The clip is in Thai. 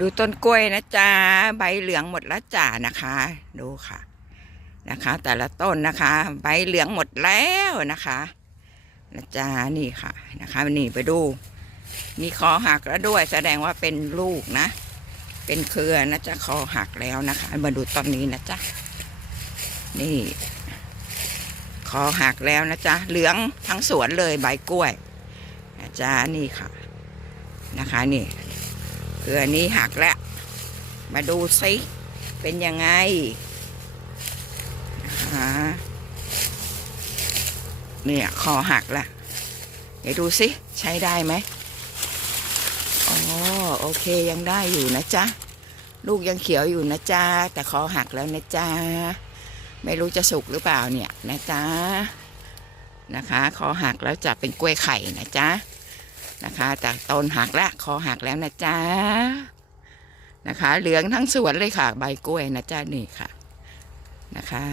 ดูต้นกล้วยนะจ๊ะใบเหลืองหมดแล้วจ้านะคะ ดูค่ะนะคะ แต่ละต้นนะคะ ใบเหลืองหมดแล้วนะคะนะจ๊ะนี่ค่ะนะคะนี่ไปดูมีคอหักแล้วด้วย แสดงว่าเป็นลูกนะ เป็นเครือนะจ๊ะคอหักแล้วนะคะ มาดูต้นนี้นะจ๊ะนี่คอหักแล้วนะจ๊ะเหลืองทั้งสวนเลยใบกล้วยนะจ๊ะนี่ค่ะนะคะนี่ เครือนี้หักแล้ว มาดูซิเป็นยังไงเนี่ยคอหักแล้วเดี๋ยวดูซิใช้ได้ไหมอ๋อโอเคยังได้อยู่นะจ๊ะ ลูกยังเขียวอยู่นะจ๊ะ แต่คอหักแล้วนะจ๊ะ ไม่รู้จะสุกหรือเปล่าเนี่ยนะจ๊ะนะคะ คอหักแล้วจะเป็นกล้วยไข่นะจ๊ะ นะคะ จากต้นหักแล้วคอหักแล้วนะจ๊ะนะคะ เหลืองทั้งสวนเลยค่ะ ใบกล้วยนะจ๊ะนี่ค่ะนะคะ